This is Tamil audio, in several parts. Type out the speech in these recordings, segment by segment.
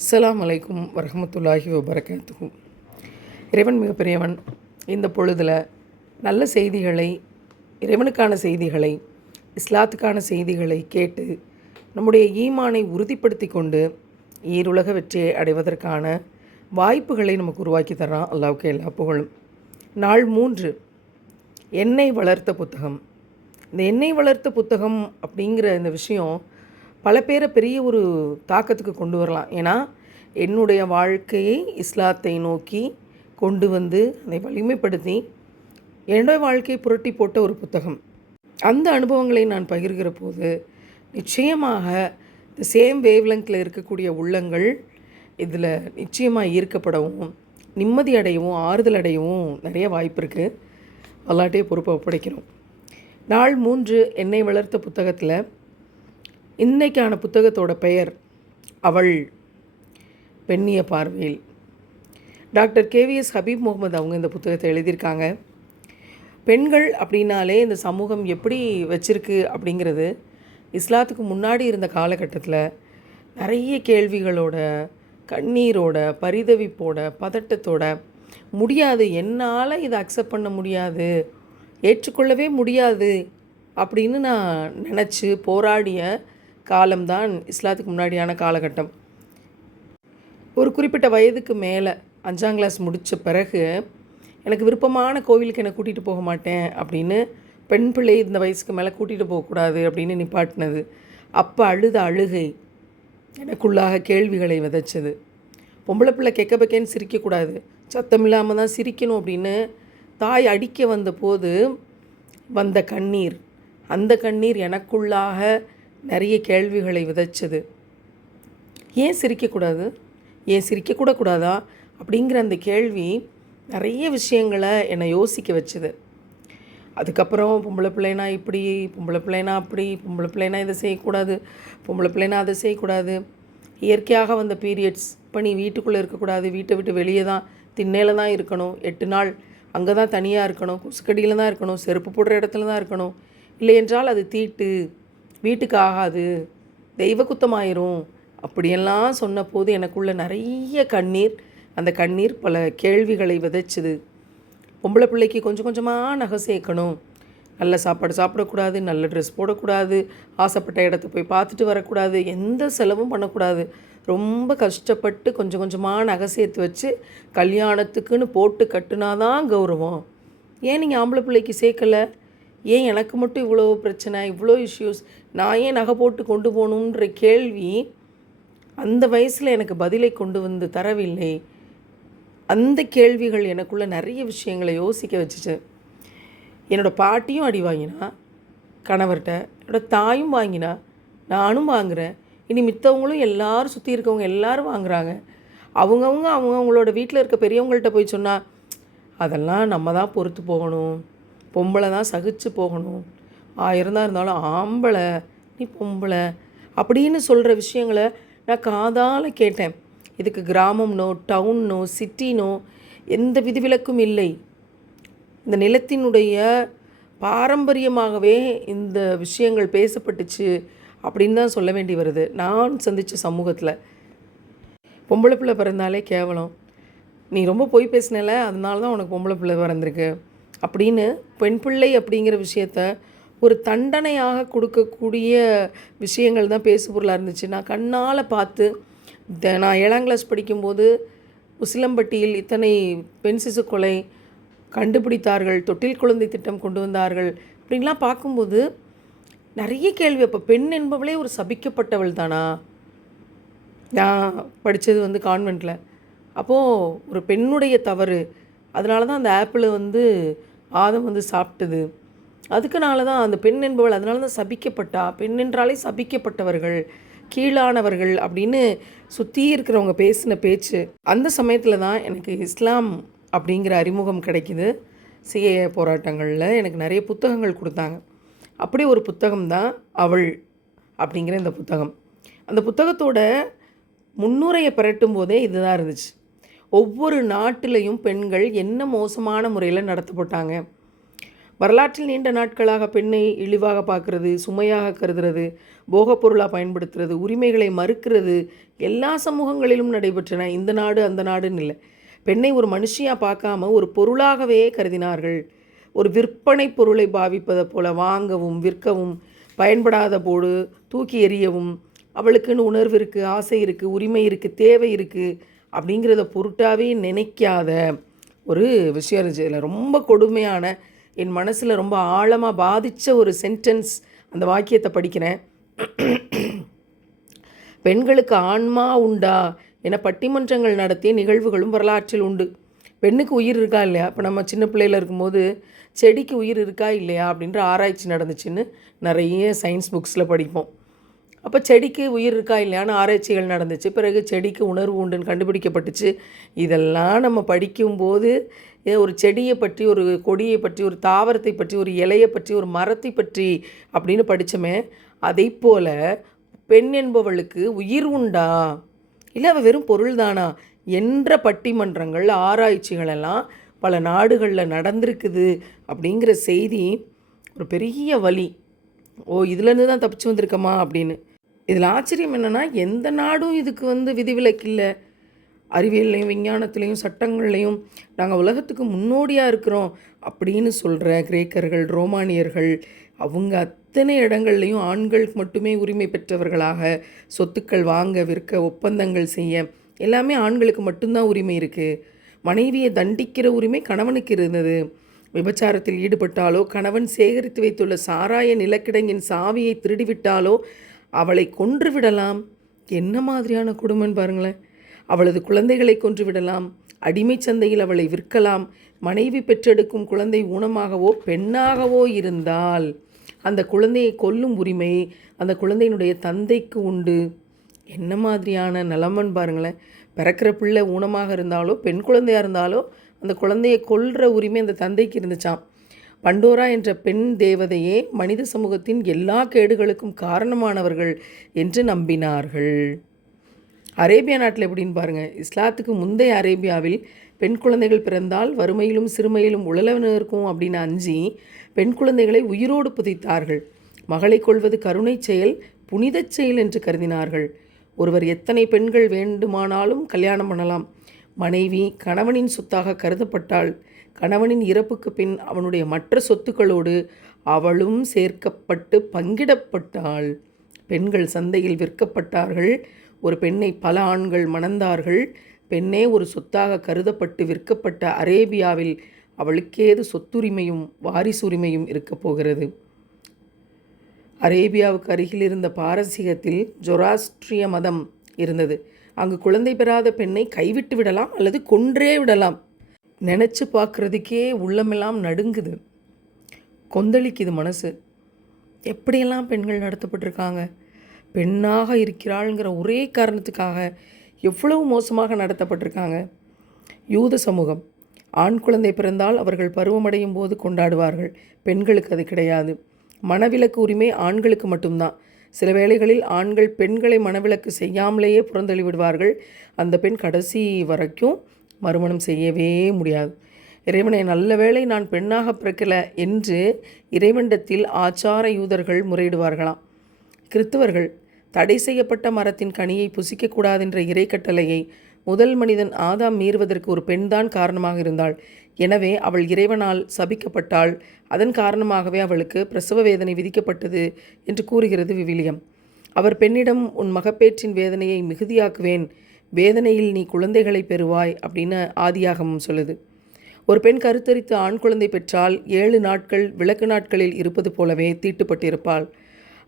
அஸ்ஸலாமு அலைக்கும் வரஹ்மத்துல்லாஹி வபரகாத்துஹு. இறைவன் மிகப்பெரியவன். இந்த பொழுதில் நல்ல செய்திகளை, இறைவனுக்கான செய்திகளை, இஸ்லாத்துக்கான செய்திகளை கேட்டு நம்முடைய ஈமானை உறுதிப்படுத்தி கொண்டு ஈருலக வெற்றியை அடைவதற்கான வாய்ப்புகளை நமக்கு உருவாக்கி தர்றான். அல்லாஹ்வுக்கு எல்லா புகழும். நாள் 3, எண்ணெய் வளர்த்த புத்தகம். இந்த எண்ணெய் வளர்த்த புத்தகம் அப்படிங்கிற இந்த விஷயம் பல பேரை பெரிய ஒரு தாக்கத்துக்கு கொண்டு வரலாம். ஏன்னா என்னுடைய வாழ்க்கையை இஸ்லாத்தை நோக்கி கொண்டு வந்து அதை வலிமைப்படுத்தி என்னுடைய வாழ்க்கையை புரட்டி போட்ட ஒரு புத்தகம். அந்த அனுபவங்களை நான் பகிர்கிற போது நிச்சயமாக இந்த சேம் வேவ்லெங்கில் இருக்கக்கூடிய உள்ளங்கள் இதில் நிச்சயமாக ஈர்க்கப்படவும், நிம்மதி அடையவும், ஆறுதல் அடையவும் நிறைய வாய்ப்பு இருக்குது. அல்லாட்டே பொறுப்பை ஒப்படைக்கிறோம். நாள் 3 எண்ணெய் வளர்த்த புத்தகத்தில் இன்றைக்கான புத்தகத்தோட பெயர் அவள். பெண்ணிய பார்வையில் டாக்டர் KVS ஹபீப் முகமது அவங்க இந்த புத்தகத்தை எழுதியிருக்காங்க. பெண்கள் அப்படின்னாலே இந்த சமூகம் எப்படி வச்சிருக்கு அப்படிங்கிறது இஸ்லாத்துக்கு முன்னாடி இருந்த காலகட்டத்தில் நிறைய கேள்விகளோட, கண்ணீரோட, பரிதவிப்போட, பதட்டத்தோட, முடியாது, என்னால் இதை அக்செப்ட் பண்ண முடியாது, ஏற்றுக்கொள்ளவே முடியாது அப்படின்னு நான் நினச்சி போராடிய காலம்தான் இஸ்லாத்துக்கு முன்னாடியான காலகட்டம். ஒரு குறிப்பிட்ட வயதுக்கு மேலே 5ஆம் கிளாஸ் முடித்த பிறகு எனக்கு விருப்பமான கோவிலுக்கு என்னை கூட்டிகிட்டு போக மாட்டேன் அப்படின்னு, பெண் பிள்ளை இந்த வயசுக்கு மேலே கூட்டிகிட்டு போகக்கூடாது அப்படின்னு நிப்பாட்டினது. அப்போ அழுத அழுகை எனக்குள்ளாக கேள்விகளை விதைச்சது. பொம்பளை பிள்ளை கெக்க பக்கேன்னு சிரிக்கக்கூடாது, சத்தம் இல்லாமல் தான் சிரிக்கணும் அப்படின்னு தாய் அடிக்க வந்த போது வந்த கண்ணீர், அந்த கண்ணீர் எனக்குள்ளாக நிறைய கேள்விகளை விதைச்சது. ஏன் சிரிக்கக்கூடாது, ஏன் சிரிக்கக்கூடாதா அப்படிங்கிற அந்த கேள்வி நிறைய விஷயங்களை என்னை யோசிக்க வச்சுது. அதுக்கப்புறம் பொம்பளை பிள்ளைனா இப்படி, பொம்பளை பிள்ளைனா அப்படி, பொம்பளை பிள்ளைனா இதை செய்யக்கூடாது, பொம்பளை பிள்ளைனா அதை செய்யக்கூடாது, இயற்கையாக வந்த பீரியட்ஸ், இப்போ நீ வீட்டுக்குள்ளே இருக்கக்கூடாது, வீட்டை விட்டு வெளியே தான், திண்ணையில் தான் இருக்கணும், 8 நாள் அங்கே தான் தனியாக இருக்கணும், கொசுக்கடியில் தான் இருக்கணும், செருப்பு போடுற இடத்துல தான் இருக்கணும், இல்லை என்றால் அது தீட்டு, வீட்டுக்கு ஆகாது, தெய்வ குத்தமாயிரும் அப்படியெல்லாம் சொன்ன போது எனக்குள்ள நிறைய கண்ணீர். அந்த கண்ணீர் பல கேள்விகளை விதைச்சிது. பொம்பளை பிள்ளைக்கு கொஞ்சம் கொஞ்சமாக நகை சேர்க்கணும், நல்ல சாப்பாடு சாப்பிடக்கூடாது, நல்ல ட்ரெஸ் போடக்கூடாது, ஆசைப்பட்ட இடத்த போய் பார்த்துட்டு வரக்கூடாது, எந்த செலவும் பண்ணக்கூடாது, ரொம்ப கஷ்டப்பட்டு கொஞ்சம் கொஞ்சமாக நகை சேர்த்து வச்சு கல்யாணத்துக்குன்னு போட்டு கட்டுனாதான் கௌரவம். ஏன் நீங்கள் ஆம்பளை பிள்ளைக்கு சேர்க்கலை, ஏன் எனக்கு மட்டும் இவ்வளோ பிரச்சனை, இவ்வளோ இஷ்யூஸ், நான் ஏன் நகை போட்டு கொண்டு போகணுன்ற கேள்வி அந்த வயசில் எனக்கு பதிலை கொண்டு வந்து தரவில்லை. அந்த கேள்விகள் எனக்குள்ளே நிறைய விஷயங்களை யோசிக்க வச்சுச்சு. என்னோடய பாட்டியும் அடி வாங்கினா கணவர்கிட்ட, என்னோடய தாயும் வாங்கினா, நானும் வாங்குகிறேன், இனி மித்தவங்களும் எல்லோரும் சுற்றி இருக்கவங்க எல்லோரும் வாங்குகிறாங்க. அவங்கவுங்களோட வீட்டில் இருக்க பெரியவங்கள்ட்ட போய் சொன்னால் அதெல்லாம் நம்ம தான் பொறுத்து போகணும், பொம்பளை தான் சகிச்சு போகணும், 1000 தான் இருந்தாலும் ஆம்பளை, நீ பொம்பளை அப்படின்னு சொல்கிற விஷயங்களை நான் காதால் கேட்டேன். இதுக்கு கிராமம்னோ, டவுன்னோ, சிட்டினோ எந்த விதிவிலக்கும் இல்லை. இந்த நிலத்தினுடைய பாரம்பரியமாகவே இந்த விஷயங்கள் பேசப்பட்டுச்சு அப்படின்னு தான் சொல்ல வேண்டி வருது. நான் சந்தித்த சமூகத்தில் பொம்பளை பிள்ளை பிறந்தாலே கேவலம், நீ ரொம்ப பொய் பேசினல, அதனால தான் உனக்கு பொம்பளை பிள்ளை பிறந்திருக்கு அப்படின்னு பெண் பிள்ளை அப்படிங்கிற விஷயத்த ஒரு தண்டனையாக கொடுக்கக்கூடிய விஷயங்கள் தான் பேசுபொருளாக இருந்துச்சு. நான் கண்ணால் பார்த்து, நான் 7ஆம் கிளாஸ் படிக்கும்போது உசிலம்பட்டியில் இத்தனை பெண் சிசு கொலை கண்டுபிடித்தார்கள், தொட்டில் குழந்தை திட்டம் கொண்டு வந்தார்கள் அப்படின்லாம் பார்க்கும்போது நிறைய கேள்வி. அப்போ பெண் என்பவளே ஒரு சபிக்கப்பட்டவள் தானா? நான் படித்தது கான்வெண்ட்டில். அப்போது ஒரு பெண்ணுடைய தவறு, அதனால தான் அந்த ஆப்பிளை ஆதம் சாப்பிட்டது, அதுக்குனால தான் அந்த பெண் என்பவள் அதனால தான் சபிக்கப்பட்டா, பெண் என்றாலே சபிக்கப்பட்டவர்கள், கீழானவர்கள் அப்படின்னு சுற்றி இருக்கிறவங்க பேசின பேச்சு. அந்த சமயத்தில் தான் எனக்கு இஸ்லாம் அப்படிங்கிற அறிமுகம் கிடைக்கிது. CAA போராட்டங்களில் எனக்கு நிறைய புத்தகங்கள் கொடுத்தாங்க. அப்படி ஒரு புத்தகம் தான் அவள் அப்படிங்கிற இந்த புத்தகம். அந்த புத்தகத்தோட முன்னுரையை பிரட்டும் போதே இதுதான் இருந்துச்சு. ஒவ்வொரு நாட்டிலையும் பெண்கள் என்ன மோசமான முறையில் நடத்தப்பட்டாங்க, வரலாற்றில் நீண்ட நாட்களாக பெண்ணை இழிவாக பார்க்கறது, சுமையாக கருதுறது, போகப் பொருளாக பயன்படுத்துறது, உரிமைகளை மறுக்கிறது எல்லா சமூகங்களிலும் நடைபெற்றன. இந்த நாடு அந்த நாடுன்னு இல்லை. பெண்ணை ஒரு மனுஷியாக பார்க்காம ஒரு பொருளாகவே கருதினார்கள். ஒரு விற்பனை பொருளை பாவிப்பதை போல வாங்கவும் விற்கவும், பயன்படாத போடு தூக்கி எறியவும், அவளுக்குன்னு உணர்வு இருக்குது, ஆசை இருக்குது, உரிமை இருக்குது, தேவை இருக்குது அப்படிங்கிறத பொருட்டாவே நினைக்காத ஒரு விஷயம் இருந்துச்சு. இதில் ரொம்ப கொடுமையான, என் மனசில் ரொம்ப ஆழமாக பாதித்த ஒரு சென்டென்ஸ், அந்த வாக்கியத்தை படிக்கிறேன். பெண்களுக்கு ஆன்மா உண்டா என பட்டிமன்றங்கள் நடத்திய நிகழ்வுகளும் வரலாற்றில் உண்டு. பெண்ணுக்கு உயிர் இருக்கா இல்லையா? இப்போ நம்ம சின்ன பிள்ளையில் இருக்கும்போது செடிக்கு உயிர் இருக்கா இல்லையா அப்படின்ற ஆராய்ச்சி நடந்துச்சுன்னு நிறைய சயின்ஸ் புக்ஸில் படிப்போம். அப்போ செடிக்கு உயிர் இருக்கா இல்லையான்னு ஆராய்ச்சிகள் நடந்துச்சு. பிறகு செடிக்கு உணர்வு உண்டுன்னு கண்டுபிடிக்கப்பட்டுச்சு. இதெல்லாம் நம்ம படிக்கும்போது ஒரு செடியை பற்றி, ஒரு கொடியை பற்றி, ஒரு தாவரத்தை பற்றி, ஒரு இலையை பற்றி, ஒரு மரத்தை பற்றி அப்படின்னு படித்தோமே, அதை போல் பெண் என்பவளுக்கு உயிர் உண்டா, இல்லை அவள் வெறும் பொருள் தானா என்ற பட்டிமன்றங்கள், ஆராய்ச்சிகள் எல்லாம் பல நாடுகளில் நடந்திருக்குது அப்படிங்கிற செய்தி ஒரு பெரிய வலி. இதுலேருந்து தான் தப்பிச்சு வந்திருக்கமா அப்படின்னு. இதில் ஆச்சரியம் என்னென்னா, எந்த நாடும் இதுக்கு விதிவிலக்கு இல்லை. அறிவியல்லையும் விஞ்ஞானத்துலேயும் சட்டங்கள்லையும் நாங்கள் உலகத்துக்கு முன்னோடியாக இருக்கிறோம் அப்படின்னு சொல்கிற கிரேக்கர்கள், ரோமானியர்கள், அவங்க அத்தனை இடங்கள்லையும் ஆண்களுக்கு மட்டுமே உரிமை பெற்றவர்களாக சொத்துக்கள் வாங்க, விற்க, ஒப்பந்தங்கள் செய்ய எல்லாமே ஆண்களுக்கு மட்டும்தான் உரிமை இருக்குது. மனைவியை தண்டிக்கிற உரிமை கணவனுக்கு இருந்தது. விபச்சாரத்தில் ஈடுபட்டாலோ, கணவன் சேகரித்து வைத்துள்ள சாராய நிலக்கிடங்கின் சாவியை திருடிவிட்டாலோ அவளை கொன்று விடலாம். என்ன மாதிரியான கொடுமைன்னு பாருங்களேன். அவளது குழந்தைகளை கொன்று விடலாம். அடிமை சந்தையில் அவளை விற்கலாம். மனைவி பெற்றெடுக்கும் குழந்தை ஊனமாகவோ பெண்ணாகவோ இருந்தால் அந்த குழந்தையை கொல்லும் உரிமை அந்த குழந்தையினுடைய தந்தைக்கு உண்டு. என்ன மாதிரியான நிலமன்னு பாருங்களேன். பிறக்கிற பிள்ளை ஊனமாக இருந்தாலோ பெண் குழந்தையாக இருந்தாலோ அந்த குழந்தையை கொல்கிற உரிமை அந்த தந்தைக்கு இருந்துச்சாம். பண்டோரா என்ற பெண் தேவதையே மனித சமூகத்தின் எல்லா கேடுகளுக்கும் காரணமானவர்கள் என்று நம்பினார்கள். அரேபியா நாட்டில் எப்படின்னு பாருங்கள். இஸ்லாத்துக்கு முந்தைய அரேபியாவில் பெண் குழந்தைகள் பிறந்தால் வறுமையிலும் சிறுமையிலும் உழலவனிருக்கும் அப்படின்னு அஞ்சி பெண் குழந்தைகளை உயிரோடு புதைத்தார்கள். மகளை கொள்வது கருணை செயல், புனித செயல் என்று கருதினார்கள். ஒருவர் எத்தனை பெண்கள் வேண்டுமானாலும் கல்யாணம் பண்ணலாம். மனைவி கணவனின் சொத்தாக கருதப்பட்டாள். கணவனின் இறப்புக்கு பின் அவனுடைய மற்ற சொத்துக்களோடு அவளும் சேர்க்கப்பட்டு பங்கிடப்பட்டாள். பெண்கள் சந்தையில் விற்கப்பட்டார்கள். ஒரு பெண்ணை பல ஆண்கள் மணந்தார்கள். பெண்ணே ஒரு சொத்தாக கருதப்பட்டு விற்கப்பட்ட அரேபியாவில் அவளுக்கேது சொத்துரிமையும் வாரிசுரிமையும் இருக்கப் போகிறது? அரேபியாவுக்கு அருகில் இருந்த பாரசீகத்தில் ஜொராஸ்ட்ரிய மதம் இருந்தது. அங்கு குழந்தை பெறாத பெண்ணை கைவிட்டு விடலாம் அல்லது கொன்றே விடலாம். நினச்சி பார்க்குறதுக்கே உள்ளமெல்லாம் நடுங்குது, கொந்தளிக்குது மனசு. எப்படியெல்லாம் பெண்கள் நடத்தப்பட்டிருக்காங்க. பெண்ணாக இருக்கிறாள்ங்கிற ஒரே காரணத்துக்காக எவ்வளவு மோசமாக நடத்தப்பட்டிருக்காங்க. யூத சமூகம் ஆண் குழந்தை பிறந்தால் அவர்கள் பருவமடையும் போது கொண்டாடுவார்கள். பெண்களுக்கு அது கிடையாது. மணவிலக்கு உரிமை ஆண்களுக்கு மட்டும்தான். சில வேளைகளில் ஆண்கள் பெண்களை மணவிலக்கு செய்யாமலேயே புறந்தள்ளி விடுவார்கள். அந்த பெண் கடைசி வரைக்கும் மறுமணம் செய்யவே முடியாது. இறைவனை, நல்ல வேளை நான் பெண்ணாக பிறக்கலை என்று இறைவனிடத்தில் ஆச்சார யூதர்கள் முறையிடுவார்களாம். கிறித்தவர்கள் தடை செய்யப்பட்ட மரத்தின் கனியை புசிக்கக்கூடாதென்ற இறை கட்டளையை முதல் மனிதன் ஆதாம் மீறுவதற்கு ஒரு பெண்தான் காரணமாக இருந்தாள். எனவே அவள் இறைவனால் சபிக்கப்பட்டாள். அதன் காரணமாகவே அவளுக்கு பிரசவ வேதனை விதிக்கப்பட்டது என்று கூறுகிறது விவிலியம். அவர் பெண்ணிடம், உன் மகப்பேற்றின் வேதனையை மிகுதியாக்குவேன், வேதனையில் நீ குழந்தைகளை பெறுவாய் அப்படின்னு ஆதியாகமம் சொல்லுது. ஒரு பெண் கருத்தரித்து ஆண் குழந்தை பெற்றால் 7 நாட்கள் விளக்கு நாட்களில் இருப்பது போலவே தீட்டுப்பட்டிருப்பாள்.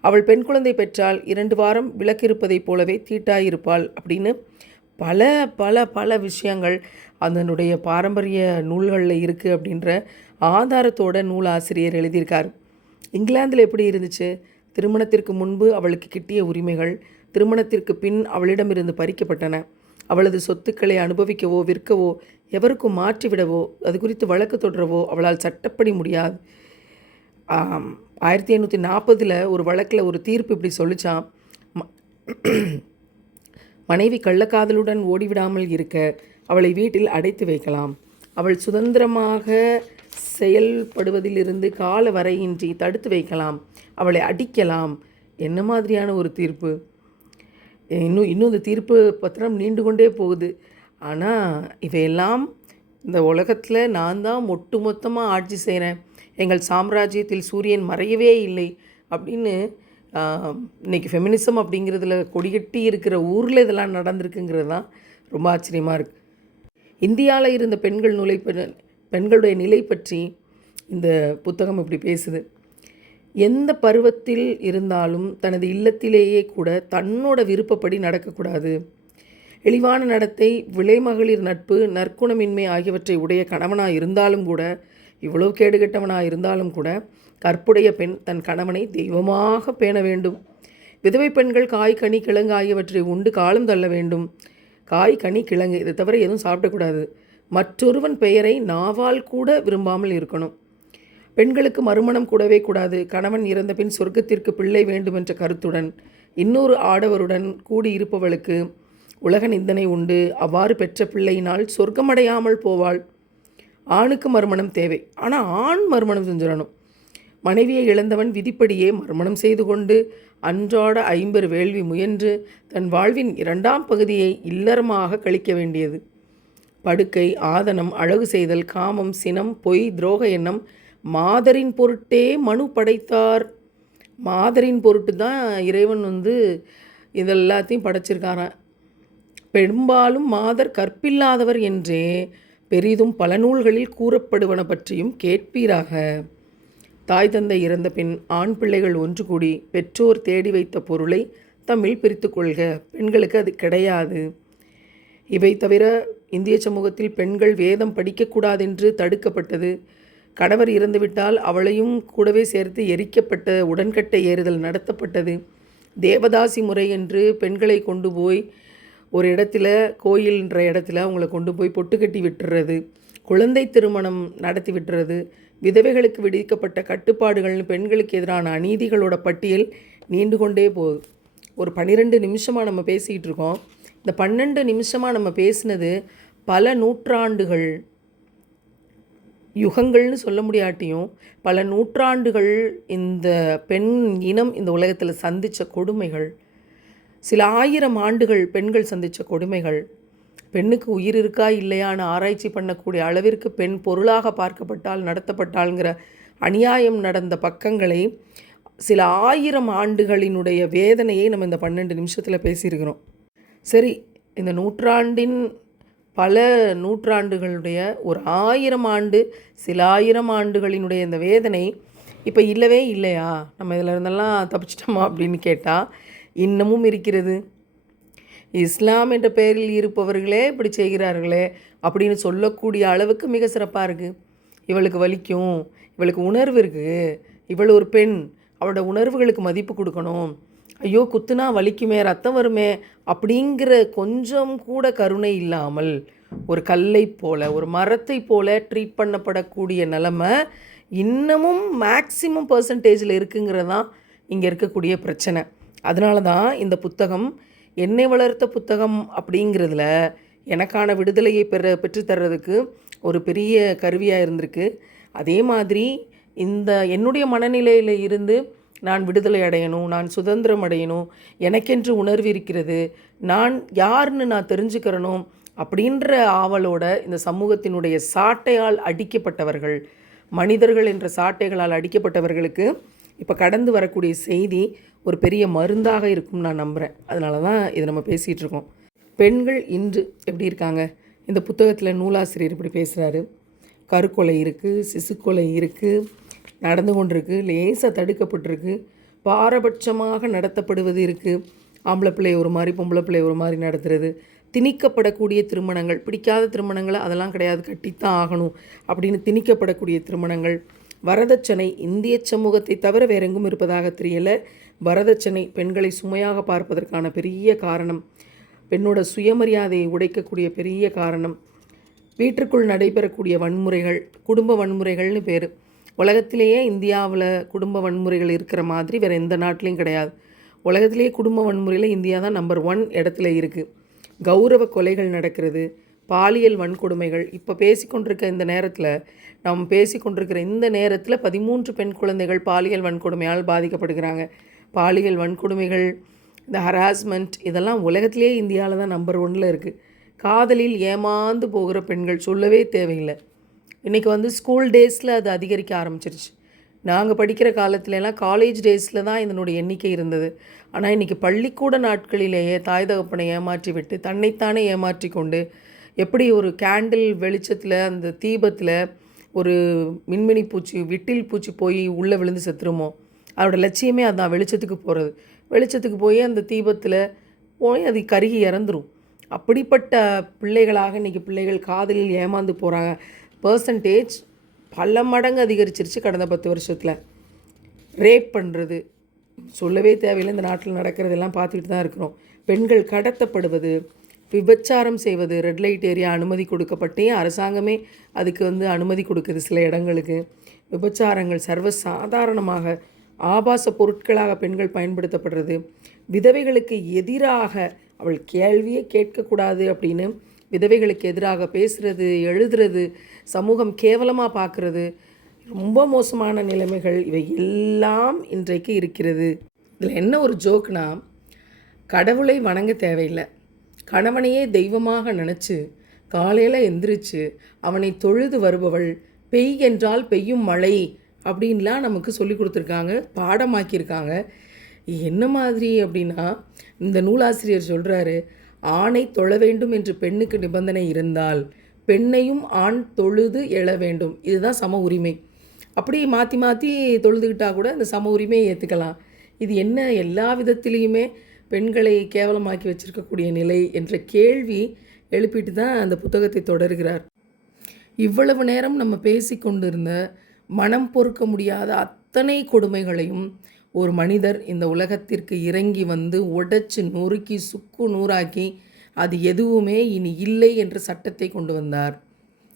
அவள் பெண் குழந்தை பெற்றால் 2 வாரம் விளக்கு இருப்பதைப் போலவே தீட்டாயிருப்பாள் அப்படின்னு பல பல பல விஷயங்கள் அதனுடைய பாரம்பரிய நூல்களில் இருக்குது அப்படின்ற ஆதாரத்தோட நூல் ஆசிரியர் எழுதியிருக்கார். இங்கிலாந்தில் எப்படி இருந்துச்சு? திருமணத்திற்கு முன்பு அவளுக்கு கிட்டிய உரிமைகள் திருமணத்திற்கு பின் அவளிடமிருந்து பறிக்கப்பட்டன. அவளது சொத்துக்களை அனுபவிக்கவோ விற்கவோ எவருக்கும் மாற்றிவிடவோ அது குறித்து வழக்கு தொடரவோ அவளால் சட்டப்படி முடியாது. 1840 ஒரு வழக்கில் ஒரு தீர்ப்பு இப்படி சொல்லிச்சான். மனைவி கள்ளக்காதலுடன் ஓடிவிடாமல் இருக்க அவளை வீட்டில் அடைத்து வைக்கலாம். அவள் சுதந்திரமாக செயல்படுவதிலிருந்து கால வரையின்றி தடுத்து வைக்கலாம், அவளை அடிக்கலாம். என்ன மாதிரியான ஒரு தீர்ப்பு! இன்னும் இந்த தீர்ப்பு பத்திரம் நீண்டு கொண்டே போகுது. ஆனால் இவையெல்லாம் இந்த உலகத்தில் நான் தான் ஒட்டுமொத்தமாக ஆட்சி செய்கிறேன், எங்கள் சாம்ராஜ்யத்தில் சூரியன் மறையவே இல்லை அப்படின்னு இன்றைக்கி ஃபெமினிசம் அப்படிங்கிறதுல கொடிகட்டி இருக்கிற ஊரில் இதெல்லாம் நடந்திருக்குங்கிறது தான் ரொம்ப ஆச்சரியமாக இருக்குது. இந்தியாவில் இருந்த பெண்களுடைய நிலை பற்றி இந்த புத்தகம் இப்படி பேசுது. எந்த பருவத்தில் இருந்தாலும் தனது இல்லத்திலேயே கூட தன்னோட விருப்பப்படி நடக்கக்கூடாது. இழிவான நடத்தை, விலைமகளிர் நட்பு, நற்குணமின்மை ஆகியவற்றை உடைய கணவனாக இருந்தாலும் கூட, இவ்வளோ கேடுகட்டவனாக இருந்தாலும் கூட, கற்புடைய பெண் தன் கணவனை தெய்வமாக பேண வேண்டும். விதவை பெண்கள் காய், கனி, கிழங்கு ஆகியவற்றை உண்டு காலம் தள்ள வேண்டும். காய், கனி, கிழங்கு இதை தவிர எதுவும் சாப்பிடக்கூடாது. மற்றொருவன் பெயரை நாவால் கூட விரும்பாமல் இருக்கணும். பெண்களுக்கு மறுமணம் கூடவே கூடாது. கணவன் இறந்த பின் சொர்க்கத்திற்கு பிள்ளை வேண்டுமென்ற கருத்துடன் இன்னொரு ஆடவருடன் கூடியிருப்பவளுக்கு உலக நிந்தனை உண்டு. அவ்வாறு பெற்ற பிள்ளையினால் சொர்க்கமடையாமல் போவாள். ஆணுக்கு மறுமணம் தேவை, ஆனால் ஆண் மறுமணம் செஞ்சிடணும். மனைவியை இழந்தவன் விதிப்படியே மறுமணம் செய்து கொண்டு அன்றாட 50 வேள்வி முயன்று தன் வாழ்வின் 2ஆம் பகுதியை இல்லறமாக கழிக்க வேண்டியது. படுக்கை, ஆதனம், அழகு செய்தல், காமம், சினம், பொய், துரோக எண்ணம் மாதரின் பொருட்டே மனு படைத்தார். மாதரின் பொருட்டு தான் இறைவன் இதெல்லாத்தையும் படைச்சிருக்காரான். பெரும்பாலும் மாதர் கற்பில்லாதவர் என்றே பெரிதும் பல நூல்களில் கூறப்படுவன பற்றியும் கேட்பீராக. தாய் தந்தை இறந்த பின் ஆண் பிள்ளைகள் ஒன்று கூடி பெற்றோர் தேடி வைத்த பொருளை தம்மில் பிரித்து கொள்க. பெண்களுக்கு அது கிடையாது. இவை தவிர இந்திய சமூகத்தில் பெண்கள் வேதம் படிக்கக்கூடாதென்று தடுக்கப்பட்டது. கணவர் இறந்துவிட்டால் அவளையும் கூடவே சேர்த்து எரிக்கப்பட்ட உடன்கட்டை ஏறுதல் நடத்தப்பட்டது. தேவதாசி முறை என்று பெண்களை கொண்டு போய் ஒரு இடத்துல, கோயில்ன்ற இடத்துல அவங்கள கொண்டு போய் பொட்டு கட்டி விட்டுறது, குழந்தை திருமணம் நடத்தி விட்டுறது, விதவைகளுக்கு விதிக்கப்பட்ட கட்டுப்பாடுகள்னு பெண்களுக்கு எதிரான அநீதிகளோட பட்டியல் நீண்டு கொண்டே போகுது. ஒரு 12 நிமிஷமாக நம்ம பேசிக்கிட்டு இருக்கோம். இந்த 12 நிமிஷமாக நம்ம பேசினது பல நூற்றாண்டுகள், யுகங்கள்னு சொல்ல முடியாட்டியும் பல நூற்றாண்டுகள் இந்த பெண் இனம் இந்த உலகத்தில் சந்தித்த கொடுமைகள், சில 1000 ஆண்டுகள் பெண்கள் சந்தித்த கொடுமைகள், பெண்ணுக்கு உயிர் இருக்கா இல்லையான்னு ஆராய்ச்சி பண்ணக்கூடிய அளவிற்கு பெண் பொருளாக பார்க்கப்பட்டால் நடத்தப்பட்டாள்ங்கிற அநியாயம் நடந்த பக்கங்களை, சில 1000 ஆண்டுகளினுடைய வேதனையை நம்ம இந்த 12 நிமிஷத்தில் பேசியிருக்கிறோம். சரி, இந்த நூற்றாண்டின் பல நூற்றாண்டுகளுடைய ஒரு 1000 ஆண்டு, சில 1000 ஆண்டுகளினுடைய இந்த வேதனை இப்போ இல்லவே இல்லையா, நம்ம இதில் இருந்தெல்லாம் தப்பிச்சிட்டோமா அப்படின்னு கேட்டால் இன்னமும் இருக்கிறது. இஸ்லாம் என்ற பெயரில் இருப்பவர்களே இப்படி செய்கிறார்களே அப்படின்னு சொல்லக்கூடிய அளவுக்கு மிக சிறப்பாக இருக்குது. இவளுக்கு வலிக்கும், இவளுக்கு உணர்வு இருக்குது, இவள் ஒரு பெண், அவளோட உணர்வுகளுக்கு மதிப்பு கொடுக்கணும், ஐயோ குத்துனா வலிக்குமே, ரத்தம் வருமே அப்படிங்கிற கொஞ்சம் கூட கருணை இல்லாமல் ஒரு கல்லை போல, ஒரு மரத்தை போல ட்ரீட் பண்ணப்படக்கூடிய நிலைமை இன்னமும் மேக்சிமம் பர்சன்டேஜில் இருக்குங்கிறது தான் இங்கே இருக்கக்கூடிய பிரச்சனை. அதனால தான் இந்த புத்தகம் என்னை வளர்த்த புத்தகம் அப்படிங்கிறதுல எனக்கான விடுதலையை பெற்றுத்தர்றதுக்கு ஒரு பெரிய கருவியாக இருந்திருக்கு. அதே மாதிரி இந்த என்னுடைய மனநிலையில் இருந்து நான் விடுதலை அடையணும், நான் சுதந்திரம் அடையணும், எனக்கென்று உணர்வு இருக்கிறது, நான் யாருன்னு நான் தெரிஞ்சுக்கிறணும் அப்படின்ற ஆவலோட இந்த சமூகத்தினுடைய சாட்டையால் அடிக்கப்பட்டவர்கள், மனிதர்கள் என்ற சாட்டைகளால் அடிக்கப்பட்டவர்களுக்கு இப்போ கடந்து வரக்கூடிய செய்தி ஒரு பெரிய மருந்தாக இருக்கும் நான் நம்புகிறேன். அதனால தான் இதை நம்ம பேசிகிட்டு இருக்கோம். பெண்கள் இன்று எப்படி இருக்காங்க? இந்த புத்தகத்தில் நூலாசிரியர் இப்படி பேசுகிறாரு. கருக்கொலை இருக்குது, சிசுக்கொலை இருக்குது, நடந்து கொண்டிருக்கு, லேசாக தடுக்கப்பட்டிருக்கு, பாரபட்சமாக நடத்தப்படுவது இருக்குது, ஆம்பளை பிள்ளை ஒரு மாதிரி பொம்பளை பிள்ளை ஒரு மாதிரி நடத்துறது, திணிக்கப்படக்கூடிய திருமணங்கள், பிடிக்காத திருமணங்களை அதெல்லாம் கிடையாது, கட்டித்தான் ஆகணும் அப்படின்னு திணிக்கப்படக்கூடிய திருமணங்கள், வரதட்சணை இந்திய சமூகத்தை தவிர வேறெங்கும் இருப்பதாக தெரியலை. வரதட்சணை பெண்களை சுமையாக பார்ப்பதற்கான பெரிய காரணம், பெண்ணோட சுயமரியாதையை உடைக்கக்கூடிய பெரிய காரணம், வீட்டிற்குள் நடைபெறக்கூடிய வன்முறைகள், குடும்ப வன்முறைகள்னு பேர். உலகத்திலேயே இந்தியாவில் குடும்ப வன்முறைகள் இருக்கிற மாதிரி வேறு எந்த நாட்டிலையும் கிடையாது. உலகத்திலேயே குடும்ப வன்முறையில் இந்தியா தான் நம்பர் 1 இடத்துல இருக்குது. கௌரவ கொலைகள் நடக்கிறது, பாலியல் வன்கொடுமைகள் இப்போ பேசிக்கொண்டிருக்க இந்த நேரத்தில், நாம் பேசிக்கொண்டிருக்கிற இந்த நேரத்தில் 13 பெண் குழந்தைகள் பாலியல் வன்கொடுமையால் பாதிக்கப்படுகிறாங்க. பாலியல் வன்கொடுமைகள், இந்த ஹராஸ்மெண்ட் இதெல்லாம் உலகத்திலே இந்தியாவில் தான் நம்பர் 1ல் இருக்குது. காதலில் ஏமாந்து போகிற பெண்கள் சொல்லவே தேவையில்லை. இன்றைக்கி ஸ்கூல் டேஸில் அது அதிகரிக்க ஆரம்பிச்சிருச்சு. நாங்கள் படிக்கிற காலத்துலலாம் காலேஜ் டேஸில் தான் இதனுடைய எண்ணிக்கை இருந்தது. ஆனால் இன்றைக்கி பள்ளிக்கூட நாட்களிலேயே தாய் தகப்பனை ஏமாற்றி விட்டு தன்னைத்தானே ஏமாற்றி கொண்டு, எப்படி ஒரு கேண்டில் வெளிச்சத்தில் அந்த தீபத்தில் ஒரு மின்மினி பூச்சி விட்டில் பூச்சி போய் உள்ளே விழுந்து செத்துருமோ, அதோட லட்சியமே அதான், வெளிச்சத்துக்கு போகிறது. வெளிச்சத்துக்கு போய் அந்த தீபத்தில் போய் அது கருகி இறந்துரும். அப்படிப்பட்ட பிள்ளைகளாக இன்றைக்கி பிள்ளைகள் காதலில் ஏமாந்து போகிறாங்க. பர்சன்டேஜ் பல மடங்கு அதிகரிச்சிருச்சு கடந்த 10 வருஷத்தில். ரேப் பண்ணுறது சொல்லவே தேவையில்லை. இந்த நாட்டில் நடக்கிறதெல்லாம் பார்த்துக்கிட்டு தான் இருக்கிறோம். பெண்கள் கடத்தப்படுவது, விபச்சாரம் செய்வது, ரெட் லைட் ஏரியா அனுமதி கொடுக்கப்பட்டே அரசாங்கமே அதுக்கு அனுமதி கொடுக்குது. சில இடங்களுக்கு விபச்சாரங்கள் சர்வசாதாரணமாக ஆபாச பொருட்களாக பெண்கள் பயன்படுத்தப்படுறது, விதவைகளுக்கு எதிராக அவள் கேள்வியே கேட்கக்கூடாது அப்படின்னு விதவைகளுக்கு எதிராக பேசுகிறது, எழுதுறது, சமூகம் கேவலமாக பார்க்குறது, ரொம்ப மோசமான நிலைமைகள் இவை எல்லாம் இன்றைக்கு இருக்கிறது. இதில் என்ன ஒரு ஜோக்னா, கடவுளை வணங்க தேவையில்லை, கணவனையே தெய்வமாக நினச்சி காலையில் எந்திரிச்சு அவனை தொழுது வருபவள் பெய் என்றால் பெய்யும் மழை அப்படின்லாம் நமக்கு சொல்லி கொடுத்துருக்காங்க, பாடமாக்கியிருக்காங்க. என்ன மாதிரி அப்படின்னா, இந்த நூலாசிரியர் சொல்கிறாரு, ஆணை தொழ வேண்டும் என்று பெண்ணுக்கு நிபந்தனை இருந்தால் பெண்ணையும் ஆண் தொழுது எழ வேண்டும். இதுதான் சம உரிமை. அப்படி மாற்றி மாற்றி தொழுதுகிட்டால் கூட இந்த சம உரிமையை ஏற்றுக்கலாம். இது என்ன எல்லா விதத்திலையுமே பெண்களை கேவலமாக்கி வச்சுருக்கக்கூடிய நிலை என்ற கேள்வி எழுப்பிட்டு தான் அந்த புத்தகத்தை தொடர்கிறார். இவ்வளவு நேரம் நம்ம பேசி கொண்டிருந்த மனம் பொறுக்க முடியாத அத்தனை கொடுமைகளையும் ஒரு மனிதர் இந்த உலகத்திற்கு இறங்கி உடைச்சு நொறுக்கி சுக்கு நூறாக்கி அது எதுவுமே இனி இல்லை என்ற சட்டத்தை கொண்டு வந்தார்.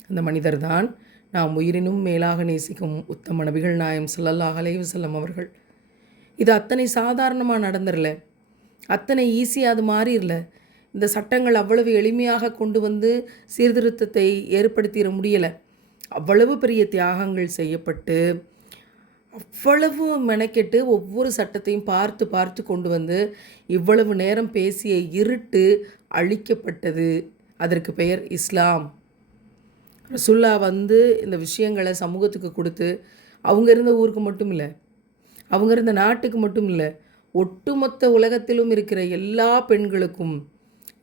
அந்த மனிதர் தான் நாம் உயிரினும் மேலாக நேசிக்கும் உத்தம நபிகள் நாயம் ஸல்லல்லாஹு அலைஹி வஸல்லம் அவர்கள். இது அத்தனை சாதாரணமாக நடந்துடல, அத்தனை ஈஸியாக அது மாறிடல. இந்த சட்டங்கள் அவ்வளவு எளிமையாக கொண்டு சீர்திருத்தத்தை ஏற்படுத்திட முடியலை. அவ்வளவு பெரிய தியாகங்கள் செய்யப்பட்டு, அவ்வளவு மெனக்கெட்டு ஒவ்வொரு சட்டத்தையும் பார்த்து பார்த்து கொண்டு இவ்வளவு நேரம் பேசிய இருட்டு அழிக்கப்பட்டது. அதற்கு பெயர் இஸ்லாம். ரசூல்லா இந்த விஷயங்களை சமூகத்துக்கு கொடுத்து, அவங்க இருந்த ஊருக்கு மட்டும் இல்லை, அவங்க இருந்த நாட்டுக்கு மட்டும் இல்லை, ஒட்டுமொத்த உலகத்திலும் இருக்கிற எல்லா பெண்களுக்கும்,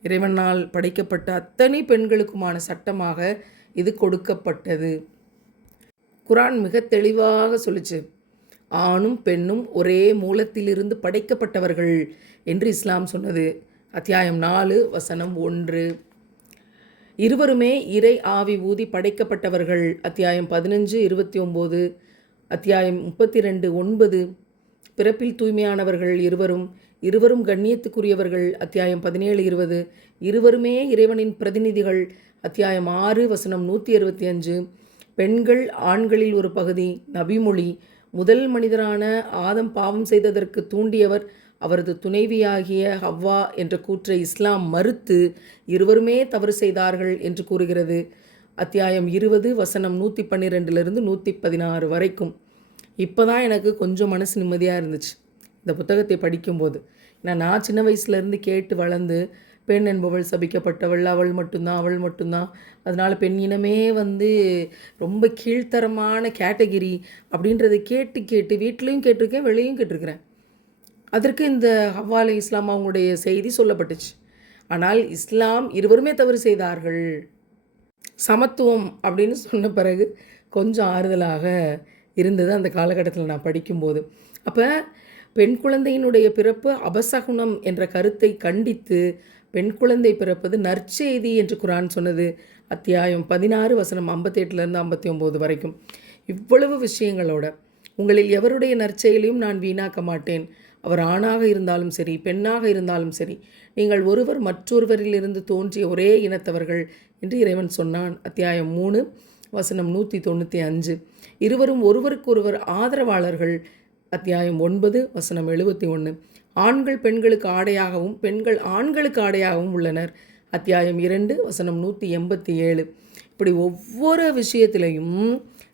இறைவனால் படைக்கப்பட்ட அத்தனை பெண்களுக்குமான சட்டமாக இது கொடுக்கப்பட்டது. குரான் மிக தெளிவாக சொல்லிச்சு, ஆணும் பெண்ணும் ஒரே மூலத்திலிருந்து படைக்கப்பட்டவர்கள் என்று இஸ்லாம் சொன்னது. அத்தியாயம் 4 வசனம் 1. இருவருமே இறை ஆவி ஊதி படைக்கப்பட்டவர்கள். அத்தியாயம் 15 29. அத்தியாயம் 32 9. பிறப்பில் தூய்மையானவர்கள் இருவரும் கண்ணியத்துக்குரியவர்கள். அத்தியாயம் 17 20. இருவருமே இறைவனின் பிரதிநிதிகள். அத்தியாயம் 6 வசனம் 165. பெண்கள் ஆண்களில் ஒரு பகுதி. நபிமொழி, முதல் மனிதரான ஆதம் பாவம் செய்ததற்கு தூண்டியவர் அவரது துணைவியாகிய ஹவ்வா என்ற கூற்றை இஸ்லாம் மறுத்து இருவருமே தவறு செய்தார்கள் என்று கூறுகிறது. அத்தியாயம் 20 வசனம் 112 116 வரைக்கும். இப்போ தான் எனக்கு கொஞ்சம் மனசு நிம்மதியாக இருந்துச்சு இந்த புத்தகத்தை படிக்கும்போது. நான் சின்ன வயசுலேருந்து கேட்டு வளர்ந்து, பெண் என்பவள் சபிக்கப்பட்டவள், அவள் மட்டும்தான், அதனால் பெண் இனமே ரொம்ப கீழ்த்தரமான கேட்டகிரி அப்படின்றத கேட்டு வீட்டிலையும் கேட்டிருக்கேன், வெளியும் கேட்டிருக்கிறேன். அதற்கு இந்த ஹவ்வா அலைஹிஸ்ஸலாம் அவங்களுடைய செய்தி சொல்லப்பட்டுச்சு. ஆனால் இஸ்லாம் இருவருமே தவறு செய்தார்கள், சமத்துவம் அப்படின்னு சொன்ன பிறகு கொஞ்சம் ஆறுதலாக இருந்தது அந்த காலகட்டத்தில் நான் படிக்கும்போது. அப்போ பெண் குழந்தையினுடைய பிறப்பு அபசகுனம் என்ற கருத்தை கண்டித்து பெண் குழந்தை பிறப்பது நற்செய்தி என்று குரான் சொன்னது. அத்தியாயம் 16 வசனம் 58 59 வரைக்கும். இவ்வளவு விஷயங்களோட, உங்களில் எவருடைய நற்செயலையும் நான் வீணாக்க மாட்டேன், அவர் ஆணாக இருந்தாலும் சரி பெண்ணாக இருந்தாலும் சரி, நீங்கள் ஒருவர் மற்றொருவரிலிருந்து தோன்றிய ஒரே இனத்தவர்கள் என்று இறைவன் சொன்னான். அத்தியாயம் 3 வசனம் 195. இருவரும் ஒருவருக்கொருவர் ஆதரவாளர்கள். அத்தியாயம் 9 வசனம் 71. ஆண்கள் பெண்களுக்கு ஆடையாகவும் பெண்கள் ஆண்களுக்கு ஆடையாகவும் உள்ளனர். அத்தியாயம் 2 வசனம் 187. இப்படி ஒவ்வொரு விஷயத்திலையும்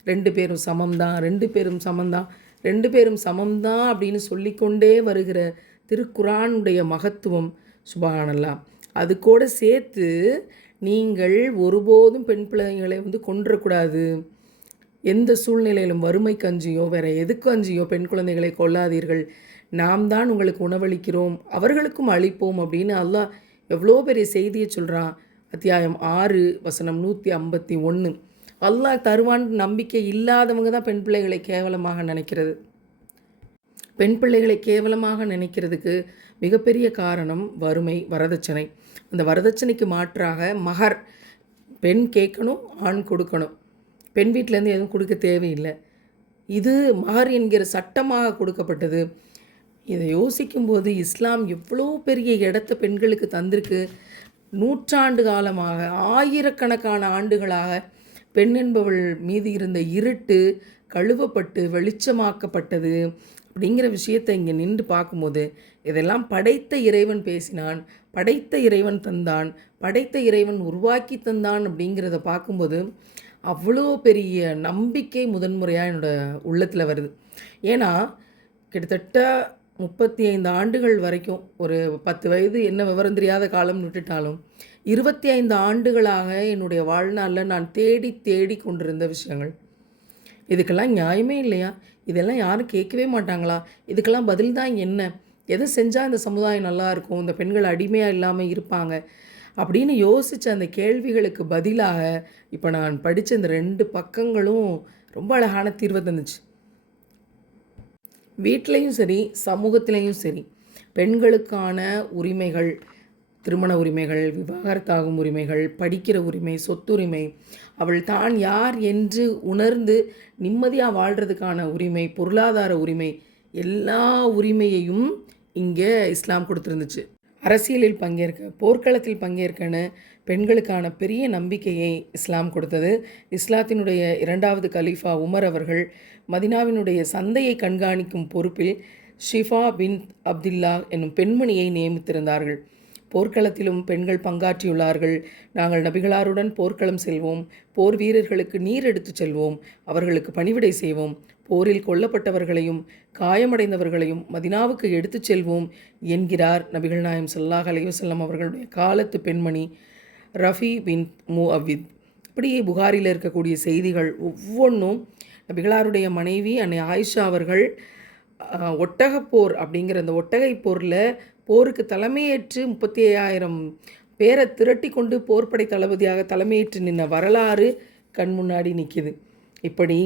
2 பேரும் சமம்தான், 2 பேரும் சமம்தான், 2 பேரும் சமம்தான் அப்படின்னு சொல்லிக்கொண்டே வருகிற திருக்குரானுடைய மகத்துவம். சுபஹானல்லாஹ். அது கூட சேர்த்து நீங்கள் ஒருபோதும் பெண் பிள்ளைகளை கொன்றக்கூடாது, எந்த சூழ்நிலையிலும் வறுமை கஞ்சியோ வேறு எதுக்கு அஞ்சியோ பெண் குழந்தைகளை கொல்லாதீர்கள், நாம் தான் உங்களுக்கு உணவளிக்கிறோம் அவர்களுக்கும் அளிப்போம் அப்படின்னு அல்லாஹ் எவ்வளோ பெரிய செய்தியை சொல்கிறான். அத்தியாயம் 6 வசனம் 151. அல்லாஹ் தருவான் நம்பிக்கை இல்லாதவங்க தான் பெண் பிள்ளைகளை கேவலமாக நினைக்கிறது. பெண் பிள்ளைகளை கேவலமாக நினைக்கிறதுக்கு மிகப்பெரிய காரணம் வறுமை, வரதட்சணை. அந்த வரதட்சணைக்கு மாற்றாக மகர், பெண் கேட்கணும், ஆண் கொடுக்கணும். பெண் வீட்டிலேருந்து எதுவும் கொடுக்க தேவையில்லை. இது மகர் என்கிற சட்டமாக கொடுக்கப்பட்டது. இதை யோசிக்கும்போது இஸ்லாம் எவ்வளோ பெரிய இடத்த பெண்களுக்கு தந்திருக்கு. நூற்றாண்டு காலமாக, ஆயிரக்கணக்கான ஆண்டுகளாக பெண் என்பவள் மீது இருந்த இருட்டு கழுவப்பட்டு வெளிச்சமாக்கப்பட்டது அப்படிங்கிற விஷயத்தை இங்கே நின்று பார்க்கும்போது, இதெல்லாம் படைத்த இறைவன் பேசினான், படைத்த இறைவன் தந்தான், படைத்த இறைவன் உருவாக்கி தந்தான் அப்படிங்கிறத பார்க்கும்போது அவ்வளோ பெரிய நம்பிக்கை முதன்முறையாக என்னோடய உள்ளத்தில் வருது. ஏன்னா கிட்டத்தட்ட 35 ஆண்டுகள் வரைக்கும், ஒரு 10 வயது என்ன விவரம் தெரியாத காலம் விட்டுட்டாலும் 25 ஆண்டுகளாக என்னுடைய வாழ்நாளில் நான் தேடி தேடி கொண்டிருந்த விஷயங்கள். இதுக்கெல்லாம் நியாயமே இல்லையா? இதெல்லாம் யாரும் கேட்கவே மாட்டாங்களா? இதுக்கெல்லாம் பதில் தான் என்ன? எதை செஞ்சால் இந்த சமுதாயம் நல்லா இருக்கும், இந்த பெண்கள் அடிமையாக இல்லாமல் இருப்பாங்க அப்படின்னு யோசித்த அந்த கேள்விகளுக்கு பதிலாக இப்போ நான் படித்த இந்த 2 பக்கங்களும் ரொம்ப அழகான தீர்வை தந்துச்சு. வீட்டிலையும் சரி, சமூகத்திலையும் சரி, பெண்களுக்கான உரிமைகள், திருமண உரிமைகள், விவாகரத்தாகும் உரிமைகள், படிக்கிற உரிமை, சொத்துரிமை, அவள் தான் யார் என்று உணர்ந்து நிம்மதியாக வாழ்கிறதுக்கான உரிமை, பொருளாதார உரிமை, எல்லா உரிமையையும் இங்கே இஸ்லாம் கொடுத்துருந்துச்சு. அரசியலில் பங்கேற்க, போர்க்களத்தில் பங்கேற்கன்னு பெண்களுக்கான பெரிய நம்பிக்கையை இஸ்லாம் கொடுத்தது. இஸ்லாத்தினுடைய 2வது கலீஃபா உமர் அவர்கள் மதினாவினுடைய சந்தையை கண்காணிக்கும் பொறுப்பில் ஷிஃபா பின் அப்துல்லா என்னும் பெண்மணியை நியமித்திருந்தார்கள். போர்க்களத்திலும் பெண்கள் பங்காற்றியுள்ளார்கள். நாங்கள் நபிகளாருடன் போர்க்களம் செல்வோம், போர் வீரர்களுக்கு நீர் எடுத்துச் செல்வோம், அவர்களுக்கு பணிவிடை செய்வோம், போரில் கொல்லப்பட்டவர்களையும் காயமடைந்தவர்களையும் மதினாவுக்கு எடுத்துச் செல்வோம் என்கிறார் நபிகள் நாயம் ஸல்லல்லாஹு அலைஹி வஸல்லம் அவர்களுடைய காலத்து பெண்மணி ரஃபி பின் முஅவ்வித். இப்படியே புகாரில் இருக்கக்கூடிய செய்திகள் ஒவ்வொன்றும் நபிகளாருடைய மனைவி அன்னை ஆயிஷா அவர்கள் ஒட்டகப்போர் அப்படிங்கிற அந்த ஒட்டகை போரில் போருக்கு தலைமையேற்று 35,000 பேரை திரட்டி கொண்டு போர்ப்படை தளபதியாக தலைமையேற்று நின்ன வரலாறு கண் முன்னாடி நிற்கிது. இப்படி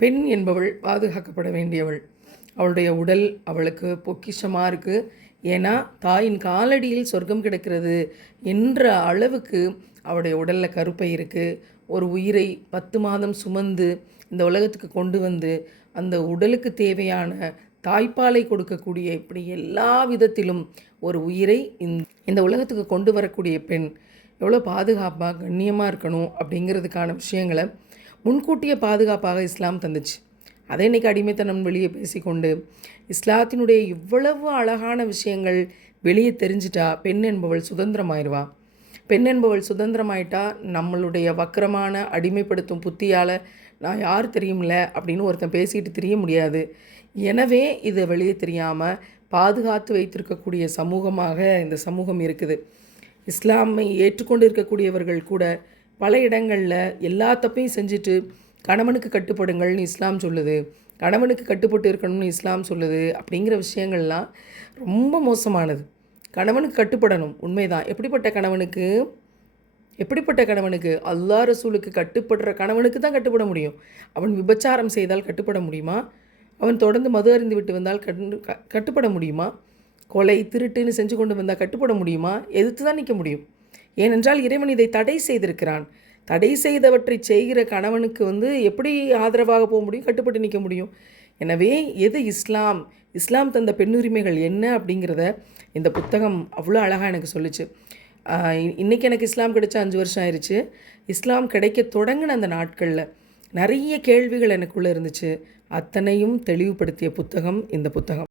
பெண் என்பவள் பாதுகாக்கப்பட வேண்டியவள். அவளுடைய உடல் அவளுக்கு பொக்கிஷமாக இருக்குது. ஏன்னா தாயின் காலடியில் சொர்க்கம் கிடைக்கிறது என்ற அளவுக்கு அவளுடைய உடலில் கருப்பை இருக்குது. ஒரு உயிரை 10 மாதம் சுமந்து இந்த உலகத்துக்கு கொண்டு வந்து அந்த உடலுக்கு தேவையான தாய்ப்பாலை கொடுக்கக்கூடிய, இப்படி எல்லா விதத்திலும் ஒரு உயிரை இந்த உலகத்துக்கு கொண்டு வரக்கூடிய பெண் எவ்வளோ பாதுகாப்பாக கண்ணியமாக இருக்கணும் அப்படிங்கிறதுக்கான விஷயங்களை முன்கூட்டிய பாதுகாப்பாக இஸ்லாம் தந்துச்சு. அதை இன்றைக்கி அடிமைத்தனம் வெளியே பேசிக்கொண்டு இஸ்லாத்தினுடைய இவ்வளவு அழகான விஷயங்கள் வெளியே தெரிஞ்சிட்டா பெண் என்பவள் சுதந்திரமாயிடுவா. பெண் என்பவள் சுதந்திரமாயிட்டா நம்மளுடைய வக்கரமான அடிமைப்படுத்தும் புத்தியால் நான் யார் தெரியுமில்ல அப்படின்னு ஒருத்தன் பேசிட்டு தெரிய முடியாது. எனவே இதை வெளியே தெரியாமல் பாதுகாத்து வைத்திருக்கக்கூடிய சமூகமாக இந்த சமூகம் இருக்குது. இஸ்லாமை ஏற்றுக்கொண்டு இருக்கக்கூடியவர்கள் கூட பல இடங்களில் எல்லா தப்பையும் செஞ்சுட்டு கணவனுக்கு கட்டுப்படுங்கள்னு இஸ்லாம் சொல்லுது, கணவனுக்கு கட்டுப்பட்டு இருக்கணும்னு இஸ்லாம் சொல்லுது. அப்படிங்கிற விஷயங்கள்லாம் ரொம்ப மோசமானது. கணவனுக்கு கட்டுப்படணும், உண்மைதான். எப்படிப்பட்ட கணவனுக்கு? அல்லாஹ் ரசூலுக்கு கட்டுப்படுற கணவனுக்கு தான் கட்டுப்பட முடியும். அவன் விபச்சாரம் செய்தால் கட்டுப்பட முடியுமா? அவன் தொடர்ந்து மது அருந்து விட்டு வந்தால் கட்டுப்பட முடியுமா? கொலை திருட்டுன்னு செஞ்சு கொண்டு வந்தால் கட்டுப்பட முடியுமா? எதிர்த்து தான் நிற்க முடியும். ஏனென்றால் இறைவன் இதை தடை செய்திருக்கிறான். தடை செய்தவற்றை செய்கிற கணவனுக்கு எப்படி ஆதரவாக போக முடியும், கட்டுப்பட்டு நிற்க முடியும்? எனவே எது இஸ்லாம் தந்த பெண்ணுரிமைகள் என்ன அப்படிங்கிறத இந்த புத்தகம் அவ்வளோ அழகாக எனக்கு சொல்லிச்சு. இன்றைக்கி எனக்கு இஸ்லாம் கிடைச்ச 5 வருஷம் ஆயிடுச்சு. இஸ்லாம் கிடைக்க தொடங்கின அந்த நாட்களில் நிறைய கேள்விகள் எனக்குள்ளே இருந்துச்சு. அத்தனையும் தெளிவுபடுத்திய புத்தகம் இந்த புத்தகம்.